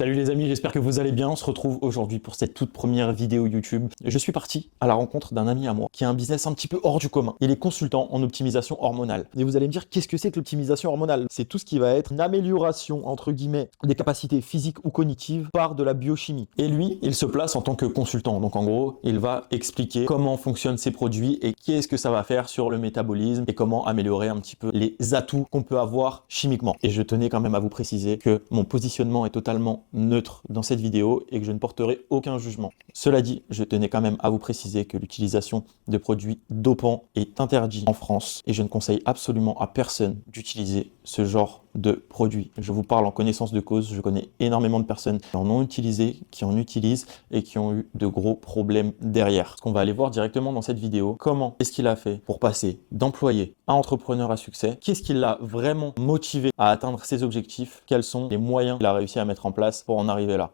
Salut les amis, j'espère que vous allez bien. On se retrouve aujourd'hui pour cette toute première vidéo YouTube. Je suis parti à la rencontre d'un ami à moi qui a un business un petit peu hors du commun. Il est consultant en optimisation hormonale. Et vous allez me dire, qu'est-ce que c'est que l'optimisation hormonale? C'est tout ce qui va être une amélioration, entre guillemets, des capacités physiques ou cognitives par de la biochimie. Et lui, il se place en tant que consultant. Donc en gros, il va expliquer comment fonctionnent ces produits et qu'est-ce que ça va faire sur le métabolisme et comment améliorer un petit peu les atouts qu'on peut avoir chimiquement. Et je tenais quand même à vous préciser que mon positionnement est totalement neutre dans cette vidéo et que je ne porterai aucun jugement. Cela dit, je tenais quand même à vous préciser que l'utilisation de produits dopants est interdite en France et je ne conseille absolument à personne d'utiliser ce genre de produits. Je vous parle en connaissance de cause, je connais énormément de personnes qui en ont utilisé, qui en utilisent et qui ont eu de gros problèmes derrière. Ce qu'on va aller voir directement dans cette vidéo, comment est-ce qu'il a fait pour passer d'employé à entrepreneur à succès, qu'est-ce qui l'a vraiment motivé à atteindre ses objectifs, quels sont les moyens qu'il a réussi à mettre en place pour en arriver là.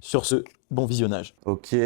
Sur ce, bon visionnage. Ok,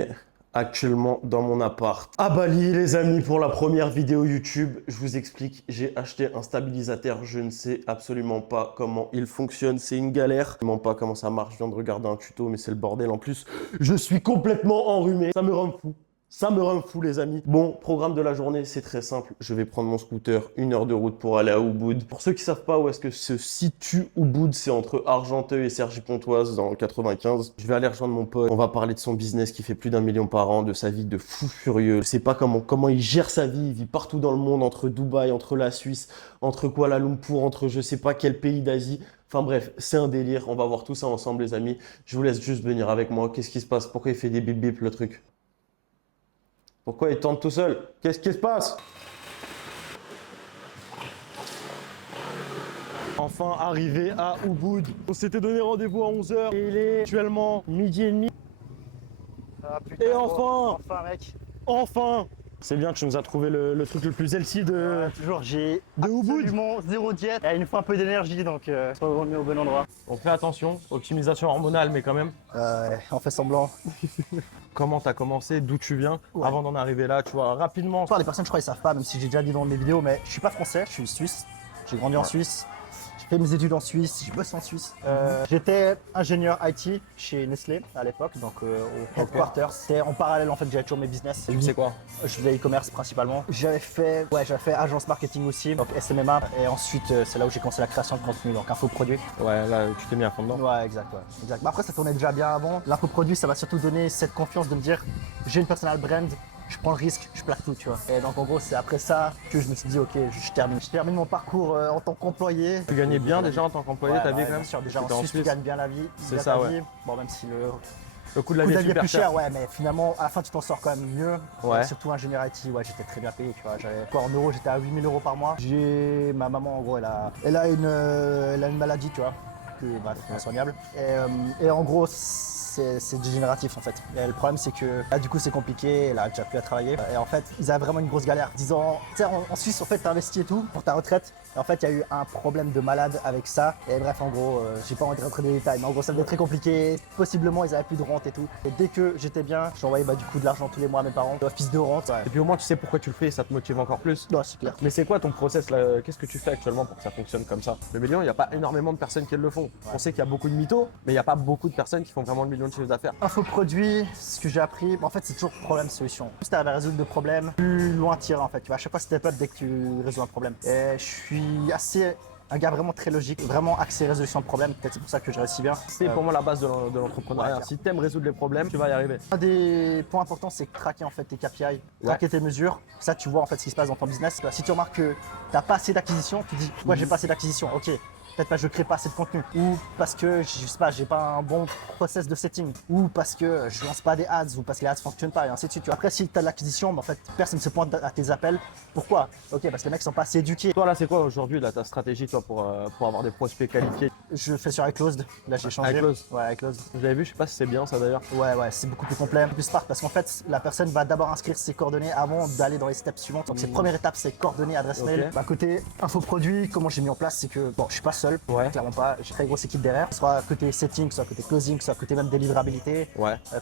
actuellement dans mon appart à Bali, les amis, pour la première vidéo YouTube, je vous explique, j'ai acheté un stabilisateur, je ne sais absolument pas comment il fonctionne, c'est une galère, je ne sais pas comment ça marche, je viens de regarder un tuto, mais c'est le bordel en plus, je suis complètement enrhumé, ça me rend fou. Ça me rend fou les amis. Bon, programme de la journée, c'est très simple. Je vais prendre mon scooter, 1 heure de route pour aller à Ubud. Pour ceux qui savent pas où est-ce que se situe Ubud, c'est entre Argenteuil et Cergy-Pontoise dans le 95. Je vais aller rejoindre mon pote. On va parler de son business qui fait plus d'1 million par an, de sa vie de fou furieux. Je sais pas comment il gère sa vie. Il vit partout dans le monde, entre Dubaï, entre la Suisse, entre Kuala Lumpur, entre je sais pas quel pays d'Asie. Enfin bref, c'est un délire. On va voir tout ça ensemble les amis. Je vous laisse juste venir avec moi. Qu'est-ce qui se passe? Pourquoi il fait des bip bip le truc? Pourquoi il tente tout seul? Qu'est-ce qui se passe? Enfin arrivé à Ubud. On s'était donné rendez-vous à 11 h et il est actuellement 12h30. Ah, putain, Et enfin, enfin, mec. enfin. C'est bien que tu nous as trouvé le truc le plus healthy de Toujours, j'ai Ubud. absolument zéro diète. Et il nous faut un peu d'énergie, donc on met au bon endroit. On fait attention, optimisation hormonale, mais quand même. On fait semblant. Comment t'as commencé, d'où tu viens, Ouais. avant d'en arriver là, tu vois, rapidement. Les personnes, je crois, ils savent pas, même si j'ai déjà dit dans mes vidéos, mais je suis pas français, je suis suisse. J'ai grandi en Suisse. J'ai fait mes études en Suisse, j'ai bossé en Suisse. J'étais ingénieur IT chez Nestlé à l'époque, donc au headquarters. C'était en parallèle en fait, j'avais toujours mes business. Tu sais quoi? Je faisais e-commerce principalement. J'avais fait agence marketing aussi, donc SMMA. Et ensuite, c'est là où j'ai commencé la création de contenu, donc infoproduit. Ouais, là, tu t'es mis à fond dedans. Ouais, exact. Mais après, ça tournait déjà bien avant. L'infoproduit, ça m'a surtout donné cette confiance de me dire, j'ai une personal brand, je prends le risque, je plaque tout, tu vois. Et donc, en gros, c'est après ça que je me suis dit, ok, je termine mon parcours en tant qu'employé. Tu gagnais bien déjà en tant qu'employé, Ouais, ta vie ouais, quand même? bien sûr, déjà T'étais en Suisse, tu gagnes bien la vie. C'est bien ça, ta ouais. vie. Bon, même si Le coût de la coût vie de est la vie est super plus cher. cher, ouais, mais finalement, à la fin, tu t'en sors quand même mieux. Ouais. Et surtout ingénieur IT, ouais, j'étais très bien payé, tu vois. Quoi, en euros, j'étais à 8 000 € par mois. Ma maman, en gros, elle a une maladie, tu vois, qui est insoignable. Et en gros, c'est dégénératif en fait. Et le problème c'est que là du coup c'est compliqué, elle a déjà plus à travailler. Et en fait ils avaient vraiment une grosse galère. Disant, tu sais en Suisse en fait t'as investi et tout pour ta retraite. Et en fait il y a eu un problème de malade avec ça. Et bref en gros, j'ai pas envie de rentrer dans les détails, mais en gros ça devenait très compliqué. Possiblement ils avaient plus de rente et tout. Et dès que j'étais bien, j'envoyais du coup de l'argent tous les mois à mes parents, office de rente. Ouais. Et puis au moins tu sais pourquoi tu le fais et ça te motive encore plus. Non, c'est clair. Mais c'est quoi ton process là? Qu'est-ce que tu fais actuellement pour que ça fonctionne comme ça? Le million, il n'y a pas énormément de personnes qui le font. On sait qu'il y a beaucoup de mythos, mais il n'y a pas beaucoup de personnes qui font vraiment le million de chiffre d'affaires. Infoproduit, ce que j'ai appris, en fait c'est toujours problème-solution. Plus tu arrives à résoudre de problèmes, plus loin tirer en fait. Tu vois, à chaque fois step up dès que tu résous un problème. Et je suis un gars vraiment très logique, vraiment axé résolution de problème. Peut-être c'est pour ça que je réussis bien. C'est pour moi la base de l'entrepreneuriat. Ouais, Si tu aimes résoudre les problèmes, tu vas y arriver. Un des points importants, c'est traquer en fait tes KPI, traquer tes mesures. Ça, tu vois en fait ce qui se passe dans ton business. Si tu remarques que tu n'as pas assez d'acquisition, tu te dis pourquoi j'ai pas assez d'acquisition. Ok. Peut-être parce que je crée pas assez de contenu, ou parce que je sais pas, j'ai pas un bon process de setting, ou parce que je lance pas des ads, ou parce que les ads fonctionnent pas, et ainsi de suite. Après, si tu as de l'acquisition, en fait, personne ne se pointe à tes appels. Pourquoi? Ok, parce que les mecs sont pas assez éduqués. Toi là, c'est quoi aujourd'hui ta stratégie toi pour avoir des prospects qualifiés? Je fais sur iClosed, là j'ai changé. iClosed. Ouais, iClosed. J'avais vu, je sais pas si c'est bien ça d'ailleurs. Ouais, c'est beaucoup plus complet, plus smart, parce qu'en fait, la personne va d'abord inscrire ses coordonnées avant d'aller dans les steps suivantes. Donc, cette première étape, c'est coordonnées, adresse mail. Côté infoproduit, comment j'ai mis en place, c'est que bon, je suis pas seul, clairement pas. J'ai une très grosse équipe derrière, soit côté setting, soit côté closing, soit côté même délivrabilité,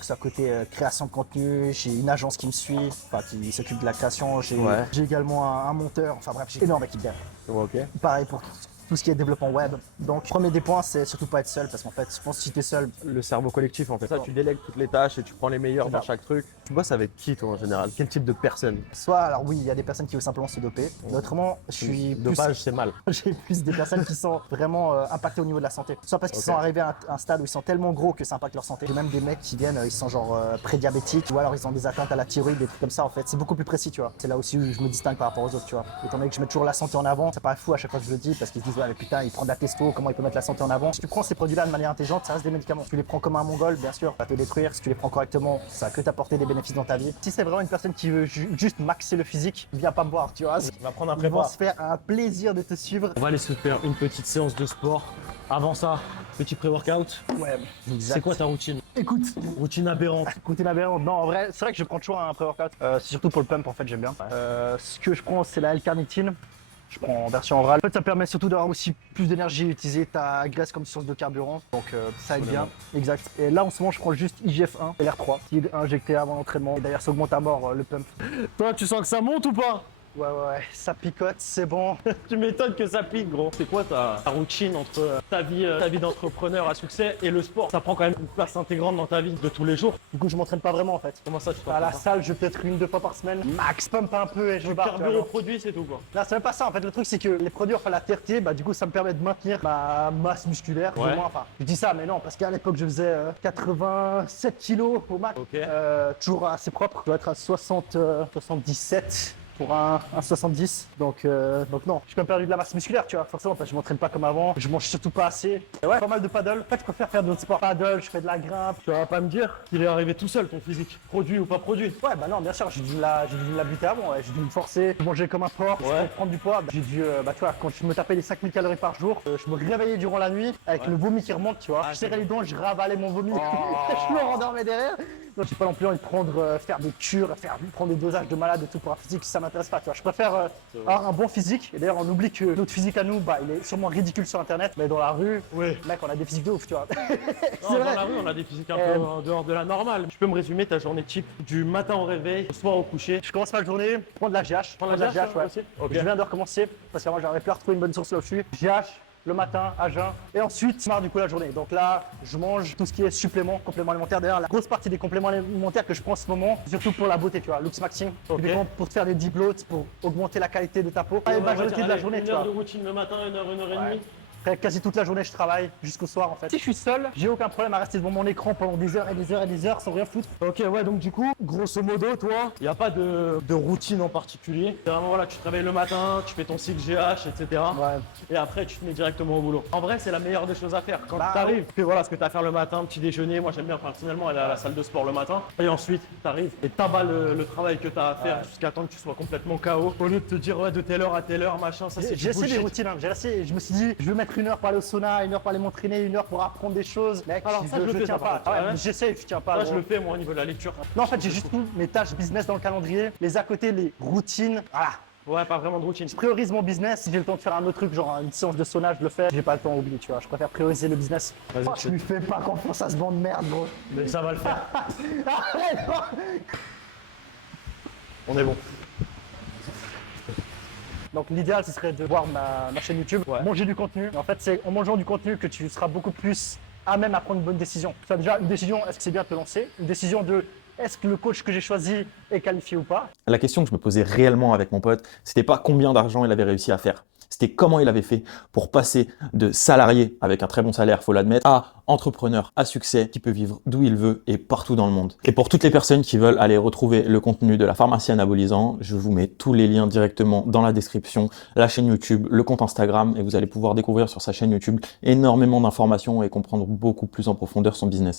soit côté création de contenu. J'ai une agence qui me suit, qui s'occupe de la création. J'ai également un monteur. Enfin bref, j'ai une énorme équipe derrière. Ok. Pareil pour tout ce qui est développement web. Donc, premier des points, c'est surtout pas être seul parce qu'en fait, je pense que si t'es seul, Le cerveau collectif, en fait. Ça, tu délègues toutes les tâches et tu prends les meilleurs C'est dans ça. chaque truc. Tu bosses avec qui, toi, en général? Quel type de personne? soit, alors oui, il y a des personnes qui veulent simplement se doper. Mais autrement, je suis plus, Dopage, c'est mal. j'ai plus des personnes qui sont vraiment impactées au niveau de la santé. Soit parce qu'ils sont arrivés à un stade où ils sont tellement gros que ça impacte leur santé. J'ai même des mecs qui viennent, ils sont genre prédiabétiques ou alors ils ont des atteintes à la thyroïde, des trucs comme ça en fait. C'est beaucoup plus précis, tu vois. C'est là aussi où je me distingue par rapport aux autres, tu vois. Étant donné que je mets toujours la santé en avant, c'est pas fou à chaque fois que je le dis parce qu'ils se disent ouais mais putain il prend de la testo, comment il peut mettre la santé en avant. Si tu prends ces produits-là de manière intelligente, ça reste des médicaments. Si tu les prends comme un mongol, bien sûr, ça va te détruire. Si tu les prends correctement, ça va que t'apporter des bénéfices dans ta vie. Si c'est vraiment une personne qui veut juste maxer le physique, viens pas me voir, tu vois. On va prendre un Ils vont prépa. se faire un plaisir de te suivre. On va aller se faire une petite séance de sport. Avant ça, petit pré-workout. Ouais, C'est quoi ta routine? Écoute, Routine aberrante. routine aberrante. Non, en vrai, c'est vrai que je prends toujours un pré-workout. C'est surtout pour le pump, en fait, j'aime bien. Ce que je prends, c'est la L-carnitine. Je prends en version orale. En fait, ça permet surtout d'avoir aussi plus d'énergie, utiliser ta graisse comme source de carburant. Donc, ça aide bien. Exact. Et là, en ce moment, je prends juste IGF-1 et l'R3, qui est injecté avant l'entraînement. Et d'ailleurs, ça augmente à mort le pump. Toi, tu sens que ça monte ou pas? Ouais, ça picote, c'est bon. Tu m'étonnes que ça pique, gros. C'est quoi ta routine entre ta vie d'entrepreneur à succès et le sport? Ça prend quand même une place intégrante dans ta vie de tous les jours. Du coup, je m'entraîne pas vraiment, en fait. Comment ça, tu À la t'entraînes salle, je vais peut-être 1-2 fois par semaine. Max, pump un peu et je barre. Carbure au produit, c'est tout, quoi. Non, c'est même pas ça. En fait, le truc, c'est que les produits, enfin, la tertiaire, bah, du coup, ça me permet de maintenir ma masse musculaire. Ouais. Au moins, enfin, je dis ça, mais non, parce qu'à l'époque, je faisais 87 kilos au max. Ok. Toujours assez propre. Je dois être à 77 pour un 70. Donc non, j'ai quand même perdu de la masse musculaire, tu vois, forcément, parce que je m'entraîne pas comme avant. Je mange surtout pas assez. Et ouais, pas mal de paddle. En fait, je préfère faire d'autres sports. Paddle, je fais de la grimpe. Tu vas pas me dire qu'il est arrivé tout seul, ton physique. Produit ou pas produit? Ouais, bah non, bien sûr, j'ai dû l'habiter avant, ouais. J'ai dû me forcer, manger comme un porc, Ouais. prendre du poids. J'ai dû, bah tu vois, quand je me tapais les 5000 calories par jour, je me réveillais durant la nuit avec le vomi qui remonte, tu vois. Ah, Je serrais les dents, je ravalais mon vomi, je me rendormais derrière. Donc j'ai pas non plus envie de prendre, faire des cures, prendre des dosages de malade et tout pour un physique, ça m'intéresse pas, tu vois. Je préfère avoir un bon physique. Et d'ailleurs, on oublie que notre physique à nous, bah il est sûrement ridicule sur internet, mais dans la rue, Ouais. mec, on a des physiques de ouf, tu vois. Non, dans la rue, on a des physiques un peu en dehors de la normale. Tu peux me résumer ta journée type du matin au réveil, au soir au coucher? Je commence ma journée, prendre de la GH. Prendre de la GH, ouais. aussi. Ok. Je viens de recommencer parce qu'avant j'arrivais plus à retrouver une bonne source là où je suis. GH le matin à jeun et ensuite je marre du coup la journée. Donc là, je mange tout ce qui est complément alimentaire. D'ailleurs, la grosse partie des compléments alimentaires que je prends en ce moment, surtout pour la beauté, tu vois, Lux Maxing, Ok. typiquement pour te faire des deep bloats, pour augmenter la qualité de ta peau. On La va majorité dire, de la allez, journée, une tu heure vois. de routine le matin, une heure et Ouais. demie. Après, quasi toute la journée, je travaille jusqu'au soir en fait. Si je suis seul, j'ai aucun problème à rester devant mon écran pendant des heures et des heures et des heures sans rien foutre. Ok, ouais, donc du coup, grosso modo, toi, il n'y a pas de routine en particulier. C'est vraiment, voilà, tu te réveilles le matin, tu fais ton cycle GH, etc. Ouais. Et après, tu te mets directement au boulot. En vrai, c'est la meilleure des choses à faire. Quand Bah, tu arrives, tu fais voilà ce que tu as à faire le matin, petit déjeuner. Moi, j'aime bien personnellement aller à la salle de sport le matin. Et ensuite, tu arrives et t'abats le travail que tu as à faire jusqu'à temps que tu sois complètement KO. Au lieu de te dire, ouais, de telle heure à telle heure, machin, ça c'est J'ai du essayé des bullshit. routines, hein. J'ai essayé, je me suis dit, je vais mettre 1 heure pour aller au sauna, 1 heure pour aller m'entraîner, 1 heure pour apprendre des choses. Mec, Alors ça, je le fais, tiens ça, par pas. contre. Ah ouais, Ah ouais. j'essaie, je tiens pas. Ça, je gros. le fais, moi, au niveau de la lecture. Non, en fait, j'ai juste tout mes tâches business dans le calendrier, les à côté, les routines. Voilà. Ouais, pas vraiment de routine. Je priorise mon business. Si j'ai le temps de faire un autre truc, genre une séance de sauna, je le fais. J'ai pas le temps à oublier, tu vois. Je préfère prioriser le business. Vas-y, Oh, je lui fais pas confiance à ce banc de merde, gros. Mais ça va le faire. Arrête, non. On est bon. Donc l'idéal, ce serait de voir ma chaîne YouTube, Ouais. manger du contenu. En fait, c'est en mangeant du contenu que tu seras beaucoup plus à même à prendre une bonne décision. Tu as déjà une décision, est-ce que c'est bien de te lancer? Une décision de, est-ce que le coach que j'ai choisi est qualifié ou pas? La question que je me posais réellement avec mon pote, c'était pas combien d'argent il avait réussi à faire. C'était comment il avait fait pour passer de salarié avec un très bon salaire, faut l'admettre, à entrepreneur à succès qui peut vivre d'où il veut et partout dans le monde. Et pour toutes les personnes qui veulent aller retrouver le contenu de la pharmacie anabolisant, je vous mets tous les liens directement dans la description, la chaîne YouTube, le compte Instagram, et vous allez pouvoir découvrir sur sa chaîne YouTube énormément d'informations et comprendre beaucoup plus en profondeur son business.